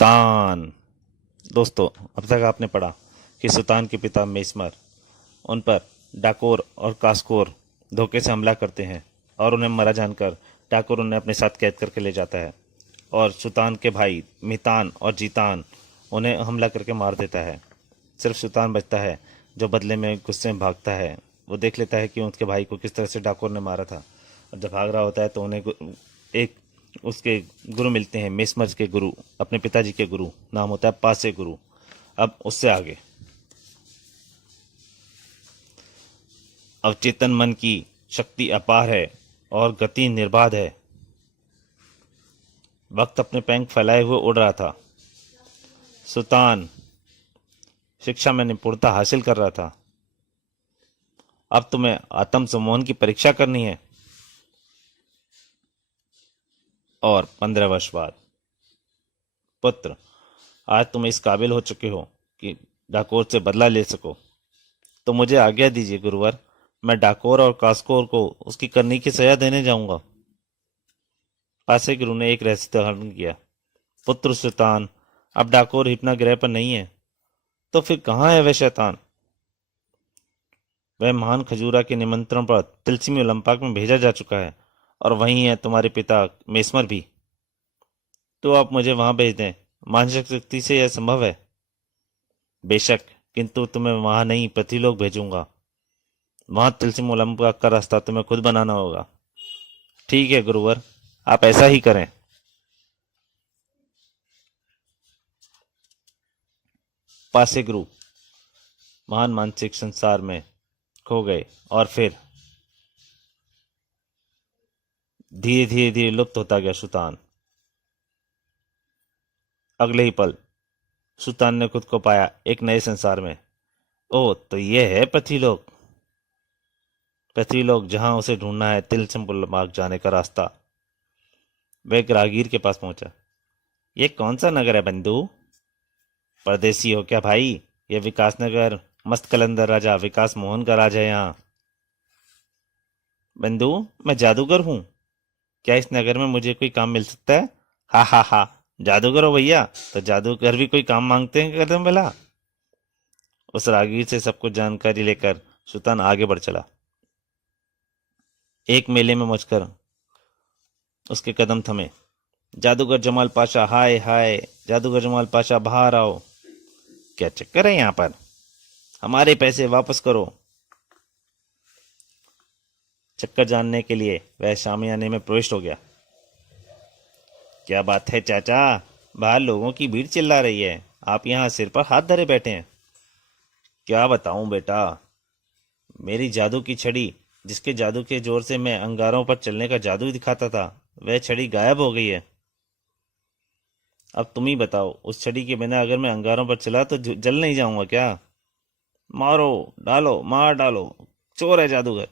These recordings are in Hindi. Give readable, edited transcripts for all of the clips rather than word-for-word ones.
सुल्तान। दोस्तों, अब तक आपने पढ़ा कि सुल्तान के पिता मेस्मर उन पर डाकोर और कास्कोर धोखे से हमला करते हैं और उन्हें मरा जानकर डाकोर उन्हें अपने साथ कैद करके ले जाता है और सुल्तान के भाई मितान और जीतान उन्हें हमला करके मार देता है। सिर्फ सुल्तान बचता है, जो बदले में गुस्से में भागता है। वो देख लेता है कि उसके भाई को किस तरह से डाकोर ने मारा था, और जब भाग रहा होता है तो उन्हें एक उसके गुरु मिलते हैं, मेस्मर्ज के गुरु, अपने पिताजी के गुरु। नाम होता है पासे गुरु। अब उससे आगे अवचेतन मन की शक्ति अपार है और गति निर्बाध है। वक्त अपने पंख फैलाए हुए उड़ रहा था। सुल्तान शिक्षा में निपुणता हासिल कर रहा था। अब तुम्हें आत्म सम्मोहन की परीक्षा करनी है। और 15 वर्ष बाद, पुत्र, आज तुम इस काबिल हो चुके हो कि डाकोर से बदला ले सको। तो मुझे आज्ञा दीजिए गुरुवर, मैं डाकोर और कास्कोर को उसकी करनी की सजा देने जाऊंगा। पासे गुरु ने एक रहस्य धारण किया। पुत्र सुल्तान, अब डाकोर हिपना ग्रह पर नहीं है, तो फिर कहाँ है वह शैतान? वह महान खजूरा के निमंत्रण पर तिलस्मी ओलंपाक में भेजा जा चुका है, और वहीं है तुम्हारे पिता मेस्मर भी। तो आप मुझे वहां भेज दें। मानसिक शक्ति से यह संभव है? बेशक, किंतु तुम्हें वहां नहीं, पृथ्वीलोक भेजूंगा। वहां तिलस्मी ओलंपाक का रास्ता तुम्हें खुद बनाना होगा। ठीक है गुरुवर, आप ऐसा ही करें। पासे गुरु महान मानसिक संसार में खो गए, और फिर धीरे धीरे धीरे लुप्त होता गया सुल्तान। अगले ही पल सुल्तान ने खुद को पाया एक नए संसार में। ओह, तो ये है पृथ्वीलोक। पृथ्वीलोक जहां उसे ढूंढना है, तिलस्म मार्ग जाने का रास्ता। वह एक राहगीर के पास पहुंचा। ये कौन सा नगर है बंधु? परदेसी हो क्या भाई? ये विकास नगर मस्त कलंदर राजा विकास मोहन का राज है यहाँ। बंधु, मैं जादूगर हूँ। क्या इस नगर में मुझे कोई काम मिल सकता है? हा हा हा। जादूगर हो भैया? तो जादूगर भी कोई काम मांगते हैं कदम भला। उस राहगीर से सब कुछ जानकारी लेकर सुल्तान आगे बढ़ चला। एक मेले में मुझकर उसके कदम थमे। जादूगर जमाल पाशा, हाय हाय। जादूगर जमाल पाशा, बाहर आओ। क्या चक्कर है यहाँ पर? हमारे पैसे वापस करो। चक्कर जानने के लिए वह शामियाने में प्रविष्ट हो गया। क्या बात है चाचा? बाहर लोगों की भीड़ चिल्ला रही है, आप यहाँ सिर पर हाथ धरे बैठे हैं। क्या बताऊं बेटा, मेरी जादू की छड़ी, जिसके जादू के जोर से मैं अंगारों पर चलने का जादू दिखाता था, वह छड़ी गायब हो गई है। अब तुम ही बताओ, उस छड़ी के बिना अगर मैं अंगारों पर चला तो जल नहीं जाऊंगा क्या? मारो, डालो, मार डालो, चोर है जादूगर।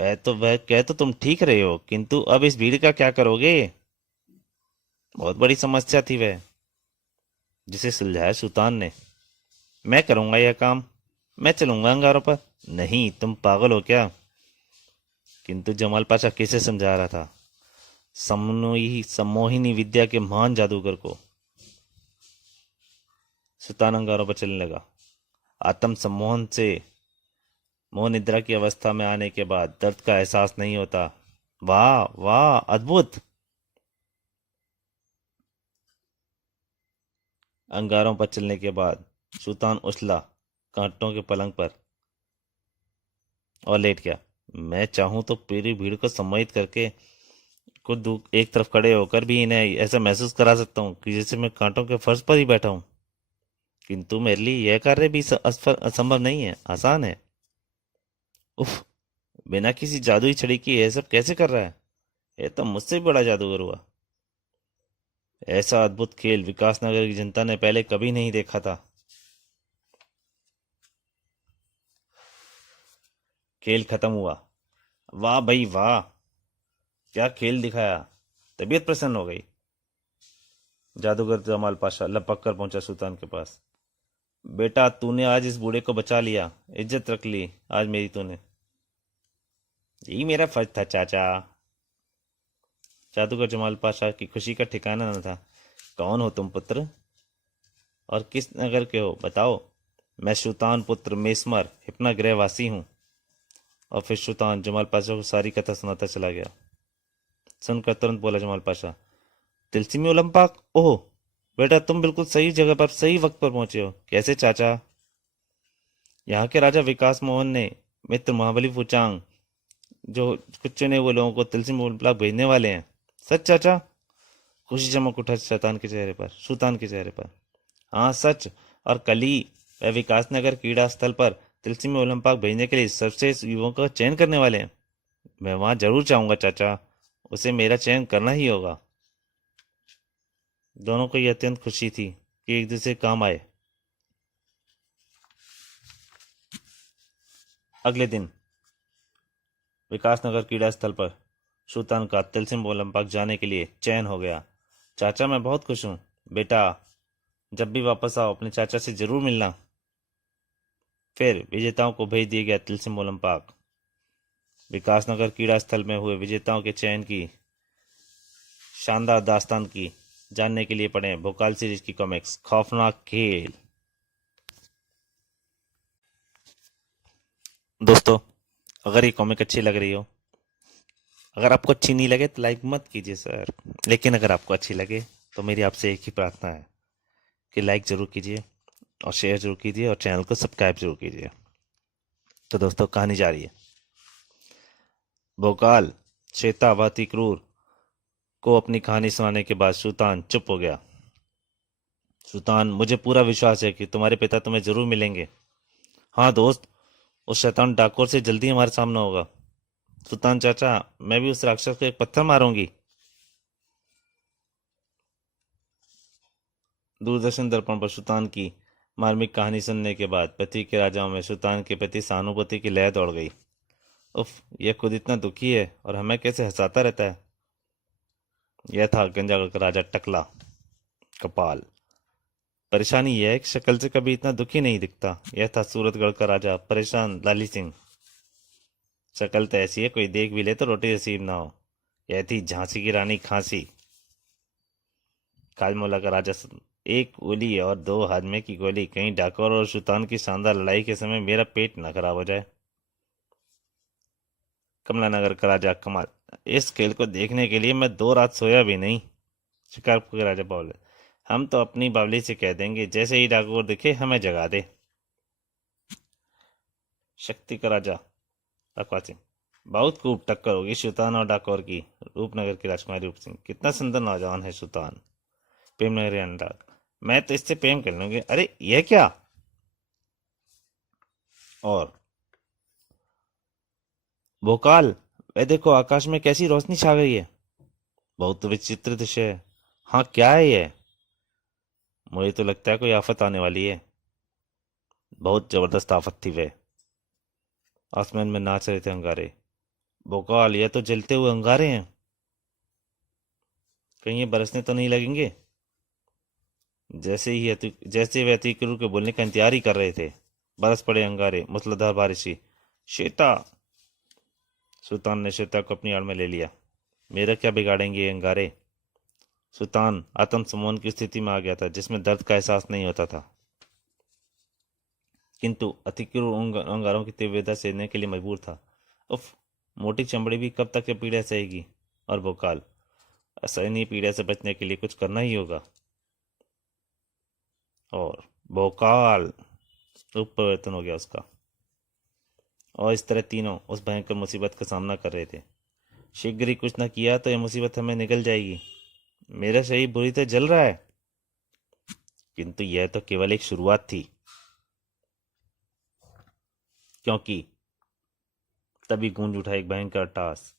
वह कह तो तुम ठीक रहे हो, किंतु अब इस भीड़ का क्या करोगे? बहुत बड़ी समस्या थी वह, जिसे सुलझाया सुल्तान ने। मैं करूंगा यह काम। मैं चलूंगा अंगारों पर। नहीं, तुम पागल हो क्या? किंतु जमाल पाशा कैसे समझा रहा था सम्मोहिनी विद्या के महान जादूगर को। सुल्तान अंगारों पर चलने लगा। आत्म सम्मोहन से मोह निद्रा की अवस्था में आने के बाद दर्द का एहसास नहीं होता। वाह वाह, अद्भुत। अंगारों पर चलने के बाद सुल्तान उछला कांटों के पलंग पर और लेट गया। मैं चाहूं तो पूरी भीड़ को सम्मोहित करके खुद एक तरफ खड़े होकर भी इन्हें ऐसा महसूस करा सकता हूँ कि जैसे मैं कांटों के फर्श पर ही बैठा हूँ। किंतु मेरे लिए यह कार्य भी असंभव नहीं है, आसान है। उफ, बिना किसी जादुई छड़ी की यह सब कैसे कर रहा है? यह तो मुझसे भी बड़ा जादूगर हुआ। ऐसा अद्भुत खेल विकासनगर की जनता ने पहले कभी नहीं देखा था। खेल खत्म हुआ। वाह भाई वाह, क्या खेल दिखाया। तबीयत प्रसन्न हो गई। जादूगर जमाल पाशा लपक कर पहुंचा सुल्तान के पास। बेटा, तूने आज इस बूढ़े को बचा लिया, इज्जत रख ली आज मेरी तूने। यही मेरा फर्ज था चाचा। जादूगर जमाल पाशा की खुशी का ठिकाना न था। कौन हो तुम पुत्र, और किस नगर के हो बताओ। मैं सुल्तान पुत्र मेस्मर हिपना गृहवासी हूँ। और फिर सुल्तान जमाल पाशा को सारी कथा सुनाता चला गया। सुनकर तुरंत बोला जमाल पाशा, तिलस्मी उलम पाक, ओह बेटा, तुम बिल्कुल सही जगह पर सही वक्त पर पहुंचे हो। कैसे चाचा? यहाँ के राजा विकास मोहन ने मित्र महाबली फुचांग जो कुछ चुने हुए लोगों को तिलस्मी उलम पाक भेजने वाले हैं। सच चाचा? खुशी चमक उठा शैतान के चेहरे पर, सुल्तान के चेहरे पर। हाँ सच, और कल ही वह विकासनगर क्रीड़ा स्थल पर तिलस्मी उलम पाक भेजने के लिए सर्वश्रेष्ठ युवाओं का चयन करने वाले हैं। मैं वहां जरूर चाहूंगा चाचा, उसे मेरा चयन करना ही होगा। दोनों को यह अत्यंत खुशी थी कि एक दूसरे काम आए। अगले दिन विकासनगर क्रीड़ा स्थल पर सुल्तान का तिलस्म ओलंपिक जाने के लिए चयन हो गया। चाचा मैं बहुत खुश हूँ। बेटा जब भी वापस आओ अपने चाचा से जरूर मिलना। फिर विजेताओं को भेज दिया गया तिलस्म ओलंपिक। विकासनगर क्रीड़ा स्थल में हुए विजेताओं के चयन की शानदार दास्तान की जानने के लिए पढ़ें भोकाल सीरीज की कॉमिक्स खौफनाक खेल। दोस्तों अगर ये कॉमिक अच्छी लग रही हो, अगर आपको अच्छी नहीं लगे तो लाइक मत कीजिए सर, लेकिन अगर आपको अच्छी लगे तो मेरी आपसे एक ही प्रार्थना है कि लाइक ज़रूर कीजिए और शेयर ज़रूर कीजिए और चैनल को सब्सक्राइब ज़रूर कीजिए। तो दोस्तों कहानी जा रही है। भोकाल श्वेतावती क्रूर को अपनी कहानी सुनाने के बाद सुल्तान चुप हो गया। सुल्तान मुझे पूरा विश्वास है कि तुम्हारे पिता तुम्हें ज़रूर मिलेंगे। हाँ दोस्त, उस शैतान डाकोर से जल्दी हमारे सामना होगा। सुल्तान चाचा मैं भी उस राक्षस को एक पत्थर मारूंगी। दूरदर्शन दर्पण पर सुल्तान की मार्मिक कहानी सुनने के बाद पृथ्वी के राजाओं में सुल्तान के प्रति सहानुभूति की लहर दौड़ गई। उफ, यह खुद इतना दुखी है और हमें कैसे हंसाता रहता है। यह था गंजागढ़ का राजा टकला कपाल। परेशानी यह है कि शक्ल से कभी इतना दुखी नहीं दिखता। यह था सूरतगढ़ का राजा परेशान लाली सिंह। शक्ल तो ऐसी है कोई देख भी ले तो रोटी नसीब ना हो। यह थी झांसी की रानी खांसी। खाजमोला का राजा एक गोली और दो हाजमे की गोली, कहीं डाकोर और सुल्तान की शानदार लड़ाई के समय मेरा पेट न खराब हो जाए। कमलानगर का राजा कमाल। इस खेल को देखने के लिए मैं 2 रात सोया भी नहीं। शिकारपुर के राजा बोले, हम तो अपनी बावली से कह देंगे जैसे ही डाकोर दिखे हमें जगा दे। शक्ति का राजा अकबर सिंह। बहुत खूब टक्कर होगी सुल्तान और डाकोर की। रूपनगर की राजकुमारी रूप सिंह। कितना सुंदर नौजवान है सुल्तान। प्रेमनगर अनुराग। मैं तो इससे प्रेम कर लूंगी। अरे यह क्या? और भोकाल वह देखो आकाश में कैसी रोशनी छा गई है। बहुत विचित्र दृश्य है। हाँ क्या है यह? मुझे तो लगता है कोई आफत आने वाली है। बहुत जबरदस्त आफत थी वह। आसमान में नाच रहे थे अंगारे। भोकाल ये तो जलते हुए अंगारे हैं। कहीं ये बरसने तो नहीं लगेंगे? जैसे वे अतिक्रु के बोलने का इंतजार ही कर रहे थे, बरस पड़े अंगारे, मूसलाधार बारिश हुई। श्वेता। सुल्तान ने श्वेता को अपनी आड़ में ले लिया। मेरा क्या बिगाड़ेंगे ये अंगारे? सुल्तान आत्मसम्मोहन की स्थिति में आ गया था जिसमें दर्द का एहसास नहीं होता था, किंतु अतिक्रु अंगारों की तीव्रता सहने के लिए मजबूर था। उफ, मोटी चमड़ी भी कब तक ये पीड़ा सहेगी? और भोकाल असहनीय पीड़ा से बचने के लिए कुछ करना ही होगा। और भोकाल रूप परिवर्तन हो गया उसका। और इस तरह तीनों उस भयंकर मुसीबत का सामना कर रहे थे। शीघ्र ही कुछ न किया तो यह मुसीबत हमें निकल जाएगी। मेरा शरीर बुरी तरह जल रहा है, किंतु यह तो केवल एक शुरुआत थी, क्योंकि तभी गूंज उठा एक भयंकर टास।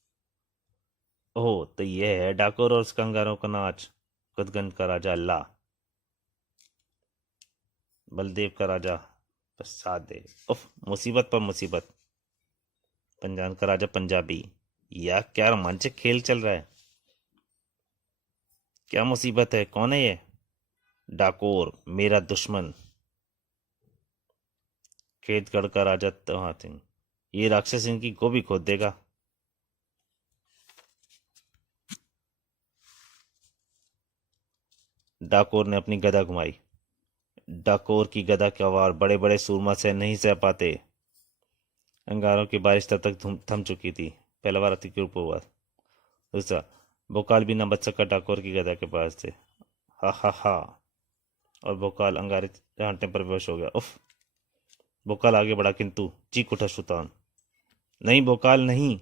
ओह, तो यह है डाकोर और कंगारों का नाच। कुदगंज का राजा अल्लाह, बलदेव का राजा प्रसाद देव। उफ, मुसीबत पर मुसीबत। पंजाब का राजा पंजाबी। यह क्या रोमांचक खेल चल रहा है। क्या मुसीबत है? कौन है ये? डाकोर मेरा दुश्मन। खेतगढ़ का राजा तहा सिंह। ये राक्षस इनकी गोभी खोद देगा। डाकोर ने अपनी गदा घुमाई। डाकोर की गदा की वार बड़े बड़े सूरमा से नहीं सह पाते। अंगारों की बारिश तब तक थम चुकी थी। पहला बार अतिक्रूप हुआ। दूसरा, भोकाल भी न बच सका डाकोर की गदा के पास से। हा हा हा। और भोकाल अंगारे डांटने पर बेहोश हो गया। उफ। भोकाल आगे बढ़ा किंतु चीख उठा सुल्तान। नहीं भोकाल नहीं,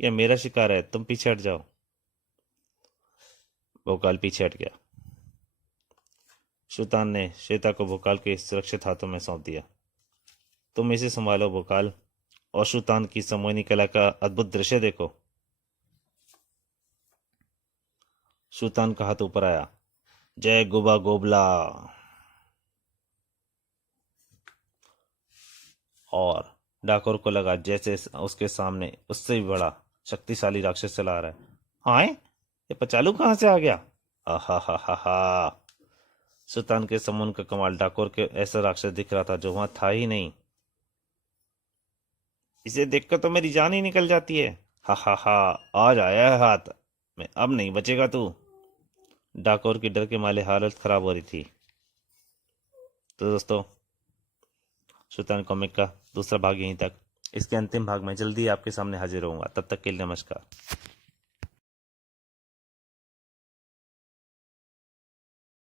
यह मेरा शिकार है, तुम पीछे हट जाओ। भोकाल पीछे हट गया। सुल्तान ने श्वेता को भोकाल के सुरक्षित हाथों में सौंप दिया। तुम इसे संभालो भोकाल, और सुल्तान की समोहिनी कला का अद्भुत दृश्य देखो। सुल्तान का हाथ ऊपर आया। जय गुबा गोबला। और डाकोर को लगा जैसे उसके सामने उससे भी बड़ा शक्तिशाली राक्षस चला आ रहा है। हाय, ये पचालू कहां से आ गया? आहा हा हा हा। सुल्तान के समून का कमाल डाकोर के ऐसा राक्षस दिख रहा था जो वहां था ही नहीं। इसे देखकर तो मेरी जान ही निकल जाती है। हा हा हा। आज आया है हाथ में, अब नहीं बचेगा तू। डाकोर की डर के मारे हालत खराब हो रही थी। तो दोस्तों, सुल्तान कॉमिक का दूसरा भाग यहीं तक। इसके अंतिम भाग में जल्दी आपके सामने हाजिर होऊंगा। तब तक के लिए नमस्कार।